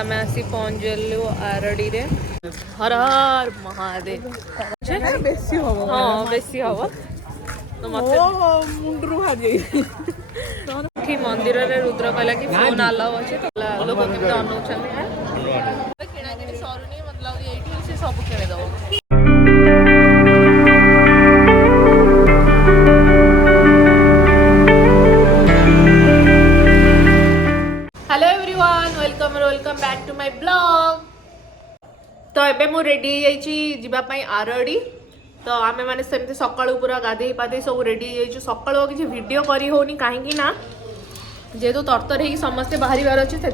आम आसी पहुँचलु आरडी रे। हर हर महादेव बेसी हम हाँ बेसी हम तो मत मुंडरू बाहरी मंदिर रे रुद्र कहला कि फोन अलाउ अच्छे तो लोक केमती अनौछन किना किनी सरुनी मतलब ये से सब किनेदब। Hello everyone welcome welcome back to my blog. तो एबे मु रेडी जाई आरडी। तो आमे माने सेमती सकाळू पूरा गाधे पाधे सब रेडी जाइछु। सकाळू किसी वीडियो करी होनी काहेकि ना जेहेतु तरतर हेकी समस्ते बाहरी बार अच्छे से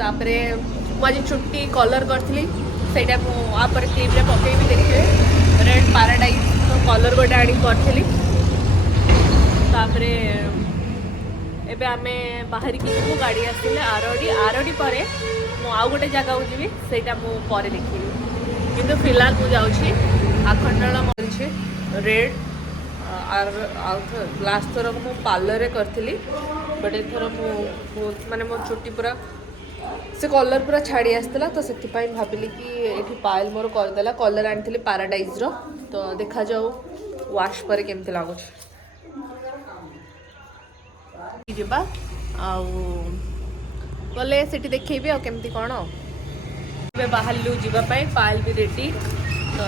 तापरे मुझे चुट्टी कलर करथली सेटा मु आपर क्लिप रे पकेबी देखिए रेड पैराडाइज तो कलर गोटे आडी करथली। तापरे एबे आमे बाहर की मु गाड़ी आसिले आरडी परे मु आउ गोटे जगह को जीवी सेटा मु परे देखिबी। किंतु फिलहाल मु जाउछि आखंडला मरछि रेड लास्ट थर मु पार्लर रे करथिली बट एथर मु माने मो चुट्टी पूरा से कलर पूरा छाड़ी आसला तो से भाविली कि ये पायल मोर करदेला कलर आनी पैराडाइज रो। तो देखा जाऊ वाश पर केमती लगुच जीवा गले से देखी आ केमती कौन बाहर जावाई पायल भी रेडी तो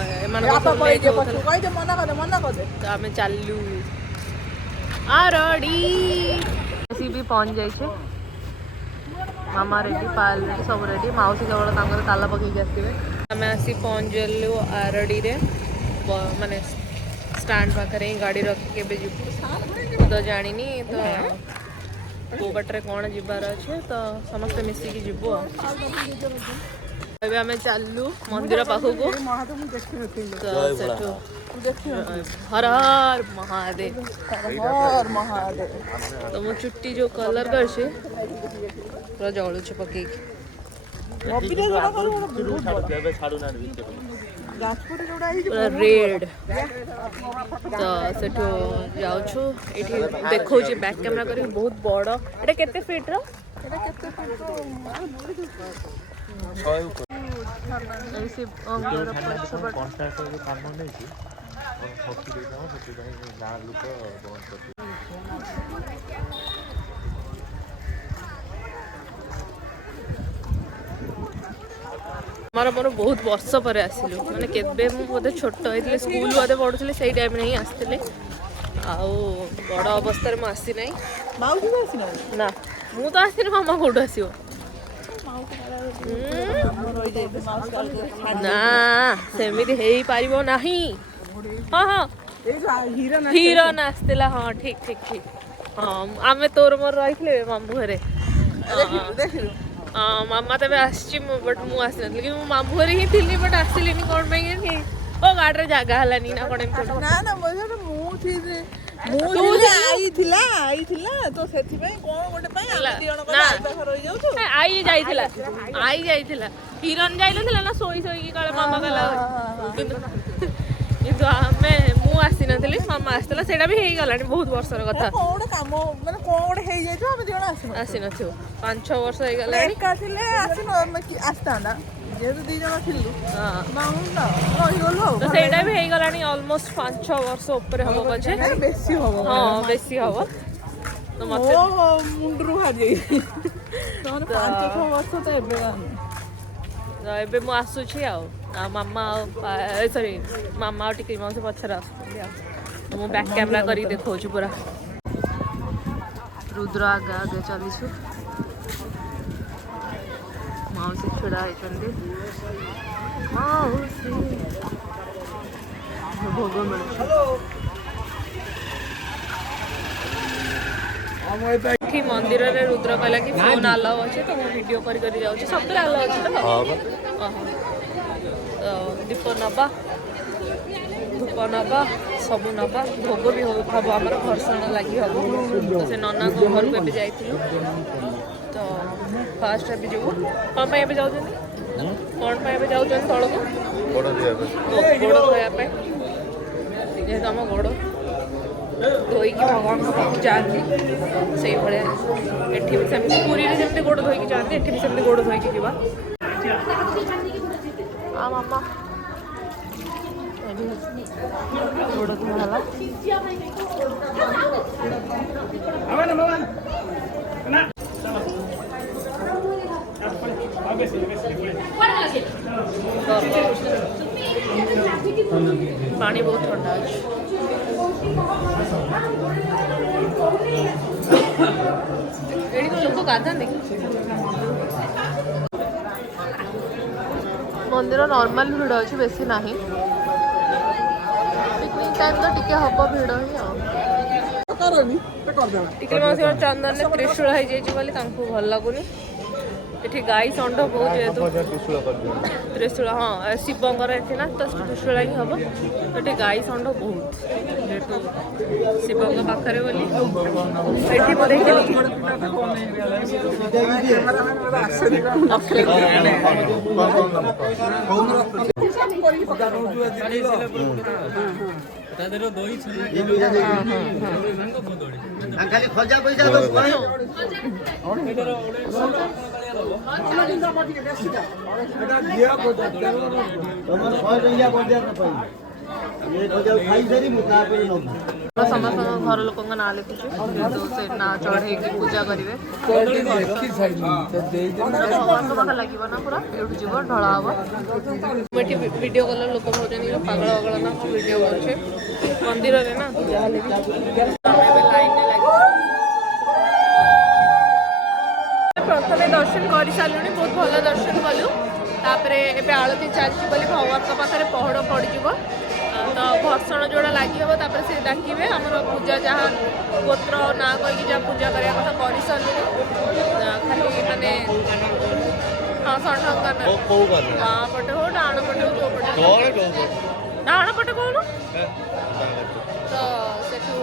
आम चलू आरडी भी पहुंच जाइए। मामा रेडी पायल रेडी सब रेडी मौसी केवल ताला पकईक आसवे आम आसी पहुंचलु आरडी रे माने स्टैंड पाखे गाड़ी रखिके जीवु तो जानी तो कौ बाटर कौन जीवार अच्छे तो समस्ते मिसिकी जीवु। आम चलू मंदिर पाखक हर हर महादेव तो मो चुट्टी जो कलर कर पूरा जलु पकई रेड तो सेठू जाऊँ ये देखो बैक कैमरा कर बहुत बड़ एटा केते फीट रो मोर मोर बहुत वर्ष पर आसिलु माने केबे मु बोधे छोट होइतले स्कूल बोधे पढुतले सेही टाइम रे ही आस्तिले आउ बड़ अवस्था रे मु आसी नै माउसी आसी ना मु तो आसी मामा कोड आसीओ ना सेमिति हेई पारिबो नाही। हां हां हीरो नास्तिला हाँ ठीक ठीक ठीक हाँ आमे तोर मोर रहितले मामू घरे मामा तबे आसी बट मु आसी न लेकिन मो मामू घरे ही थिली बट आसिलिनी कोन पे नहीं ओ गाड़ी रे जागा हलानी ना कोन ना ना मु थी मु आई थिला तो सेथि पे कोन गोटे पे आ दियण को आइबा रहि जाउ तो आई जाइथिला हिरन जाइलथिला ना सोई सोई की काले मामा कला किंतु आमे मु आसी नथली मामा आस्तला सेटा भी हेई गलानी बहुत वर्षर कथा कोन काम माने कोन हेई जाय तो हम दियण आसी नथियो 5-6 वर्ष हेई गलानी एका थिले आस्ता ना जेतु दी जण थिलु हां माउ ना रहि गलो तो सेटा भी हेई गलानी ऑलमोस्ट 5-6 वर्ष ऊपर हबो बचे बेसी हबो हां बेसी हबो तो मते मुंडरू बाहरी तो 5-6 वर्ष तो एबे तो एबे मु आसुछि आ मामा सॉरी मामा टिकरी माउसी पछर आसुछी तो मु बैक कैमरा करी देखौछु पूरा रुद्र आगे आगे चलीछु मौसी छुड़ा होइछन्ती मौसी भोग मिलुछ कि मंदिर रे रुद्र कहला कि फोन अलाउ अच्छे तो मु वीडियो करी करी जाउछि सब अलाउ अच्छे तो हां तो दीप नबा धूप नबा सब नबा भोग भी हम आम घर्षण लगी हम तो से नना को घर को जाइलु तो फास्ट अभी जीवु कौन पे जाऊँ कौन पे जाऊँ तल को गोड़ धोया जेहेतु आम गोड़ ଧୋଇକି ଭଗବାନଙ୍କ ପାଖକୁ ଯାଆନ୍ତି ସେଇଭଳିଆ ଏଠି ବି ସେମିତି ପୁରୀରେ ଯେମିତି ଗୋଡ଼ ଧୋଇକି ଯାଆନ୍ତି ଏଠି ବି ସେମିତି ଗୋଡ଼ ଧୋଇକି ଯିବା। ମାମା ଗୋଡ଼ ଧୁଆ ହେଲା। ପାଣି ବହୁତ ଥଣ୍ଡା ଅଛି। ଏଠି ତ ଲୋକ ଗାଧାନ୍ତି। ମନ୍ଦିର ନର୍ମାଲ ଭିଡ଼ ଅଛି, ବେଶୀ ନାହିଁ। ପିକନିକ ଟାଇମ୍ ତ ଟିକେ ହବ ଭିଡ଼ ହିଁ ଆଉ। ଟିକେ ମାଉସୀଙ୍କ ଚନ୍ଦନରେ ତ୍ରିଶୂଳ ହେଇଯାଇଛି ବୋଲି ତାଙ୍କୁ ଭଲ ଲାଗୁନି। ଏଠି ଗାଈ ଷଣ୍ଢ ବହୁତ ଯେହେତୁ ତ୍ରିଶୂଳ ହଁ ଶିବଙ୍କର ଏଠି ନା ତ ତ୍ରିଶୂଳ ହିଁ ହବ। ଏଠି ଗାଈ ଷଣ୍ଢ ବହୁତ ଯେହେତୁ ଶିବଙ୍କ ପାଖରେ ବୋଲି ଏଠି ମୁଁ ଦେଖିଲି ଖାଲି ଖଜା ପଇସା ସମସ୍ତଙ୍କ ଘର ଲୋକଙ୍କ ନାଁ ଲେଖୁଛୁ ଯେହେତୁ ସେ ନାଁ ଚଢ଼େଇକି ପୂଜା କରିବେ। ଭଗବାନଙ୍କ ପାଖ ଲାଗିବ ନା ପୁରା ଏଇଠୁ ଯିବ ଢଳା ହବ। ମୁଁ ଏଠି ଭିଡ଼ିଓ କଲର ଲୋକ ଭାବୁଛନ୍ତି ପାଗଳ ପାଗଳ ନା ମୁଁ ଭିଡ଼ିଓ କରୁଛି ମନ୍ଦିରରେ ନା ଯାହାହେଲେ ବି ଏବେ ଲାଇନରେ ଲାଗି ପ୍ରଥମେ ଦର୍ଶନ କରିସାରିଲୁଣି ବହୁତ ଭଲ ଦର୍ଶନ କଲୁ। ତାପରେ ଏବେ ଆଳତି ଚାଲିଛି ବୋଲି ଭଗବାନଙ୍କ ପାଖରେ ପହଡ଼ ପଡ଼ିଯିବ ତ ଭର୍ଷଣ ଯୋଉଟା ଲାଗି ହେବ ତାପରେ ସେ ଡାକିବେ ଆମର ପୂଜା ଯାହା ଗୋତ୍ର ନାଁ କହିକି ଯାହା ପୂଜା କରିବା କଥା କରିସାରିଲୁଣି। ଖାଲି ମାନେ ହଁ ଷଣ୍ଢ ବାଁ ପଟେ ହଉ ଡାହାଣ ପଟେ ହଉ ଯୋଉ ପଟେ ଡାହାଣ ପଟେ କହୁନୁ ତ ସେଠୁ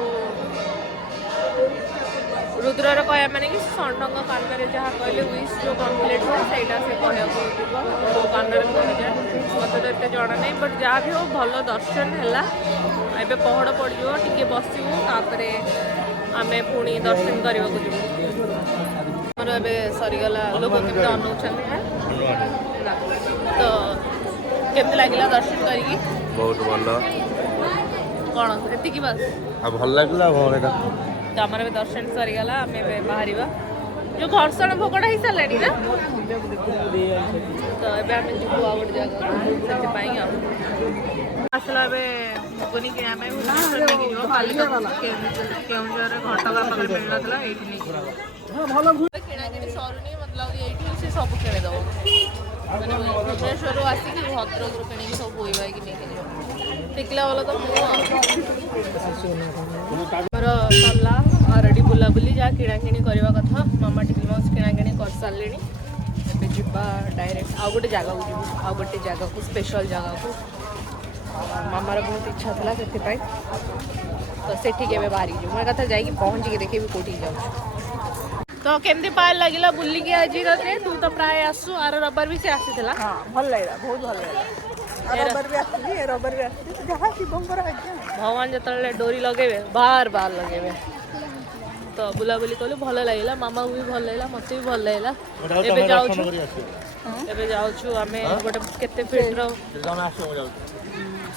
ରୁଦ୍ରର କହିବା ମାନେ କି ଷଣ୍ଢଙ୍କ କାନରେ ଯାହା କହିଲେ ୱିସ୍ ଯେଉଁ କମ୍ପ୍ଲିଟ୍ ହୁଏ ସେଇଟା ସେ କହିବାକୁ ଯିବ ମୋ କାନରେ କହିଯାଏ। ମୋତେ ତ ଏତେ ଜଣା ନାହିଁ ବଟ୍ ଯାହା ବି ହଉ ଭଲ ଦର୍ଶନ ହେଲା। ଏବେ ପହଡ଼ ପଡ଼ିଯିବ ଟିକେ ବସିବୁ ତାପରେ ଆମେ ପୁଣି ଦର୍ଶନ କରିବାକୁ ଯିବୁ। ଆମର ଏବେ ସରିଗଲା ଲୋକ କେମିତି ଅନଉଛନ୍ତି ତ କେମିତି ଲାଗିଲା ଦର୍ଶନ କରିକି? ବହୁତ ଭଲ। କ'ଣ ଏତିକି ବାସ୍ ଆଉ ଭଲ ଲାଗିଲା ତ ଆମର ଏବେ ଦର୍ଶନ ସରିଗଲା ଆମେ ଏବେ ବାହାରିବା। ଯେଉଁ ଘର୍ଷଣ ଭୋଗଟା ହେଇସାରିଲାଣି ନା ତ ଏବେ ଆମେ ଯିବୁ ଆଉ ଗୋଟେ ଜାଗାକୁ ସେଥିପାଇଁ ଆଉ ଆସିଲା ଏବେ ମୁଗୁନି କିଣିବା ପାଇଁ ଭୁବନେଶ୍ୱର ନେଇକି ଯିବ। କାଲି କେଉଁଝରରେ ଘଟଗାଁ ପାଖରେ ମିଳିନଥିଲା ଏଇଠି ନେଇକି ଯିବ। କିଣାକିଣି ସରୁନି ମତେ ଲାଗୁଛି ଏଇଠି ସେ ସବୁ କିଣିଦେବ। ମାନେ ଭୁବନେଶ୍ୱରରୁ ଆସିକି ଭଦ୍ରକରୁ କିଣିକି ସବୁ ବୋଇ ବାଇକି ନେଇକି ଯିବ। ଦେଖିଲା ଭଲ ତ ମୁଁ ଆମର ସରିଲା ଆରଡ଼ି ବୁଲାବୁଲି ଯାହା କିଣାକିଣି କରିବା କଥା ମାମା ଟିକିଲି ମାଉସୀ କିଣାକିଣି କରିସାରିଲେଣି। ଏବେ ଯିବା ଡାଇରେକ୍ଟ ଆଉ ଗୋଟେ ଜାଗାକୁ ଯିବୁ ଆଉ ଗୋଟେ ଜାଗାକୁ ସ୍ପେଶାଲ ଜାଗାକୁ। ମାମାର ବହୁତ ଇଚ୍ଛା ଥିଲା ସେଥିପାଇଁ ତ ସେଠିକି ଏବେ ବାହାରିକି ଯିବୁ। ମୁଁ ଏକାଥରେ ଯାଇକି ପହଞ୍ଚିକି ଦେଖିବି କେଉଁଠିକି ଯାଉଛି। ତ କେମିତି ପାର ଲାଗିଲା ବୁଲିକି ଆଜି ରାତିରେ? ତୁ ତ ପ୍ରାୟ ଆସୁ ଆର ରବିବାର ବି ସେ ଆସିଥିଲା। ହଁ ଭଲ ଲାଗିଲା ବହୁତ ଭଲ ଲାଗିଲା। ରବିବାର ବି ଆସିଥିଲି ଏ ରବିବାର ବି ଆସିଥିଲି ଯାହା ଶିବଙ୍କର ଆଜ୍ଞା। ଭଗବାନ ଯେତେବେଳେ ଡୋରି ଲଗେଇବେ ବାର ଲଗେଇବେ। ତ ବୁଲାବୁଲି କଲୁ ଭଲ ଲାଗିଲା ମାମାକୁ ବି ଭଲ ଲାଗିଲା ମୋତେ ବି ଭଲ ଲାଗିଲା। ଏବେ ଯାଉଛୁ ଆମେ ଗୋଟେ କେତେ ଫିଟ୍ର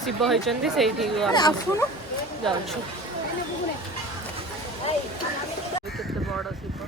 ଶିବ ହେଇଛନ୍ତି ସେଇଠିକୁ ଆମେ ଯାଉଛୁ। କେତେ ବଡ଼ ଶିବ।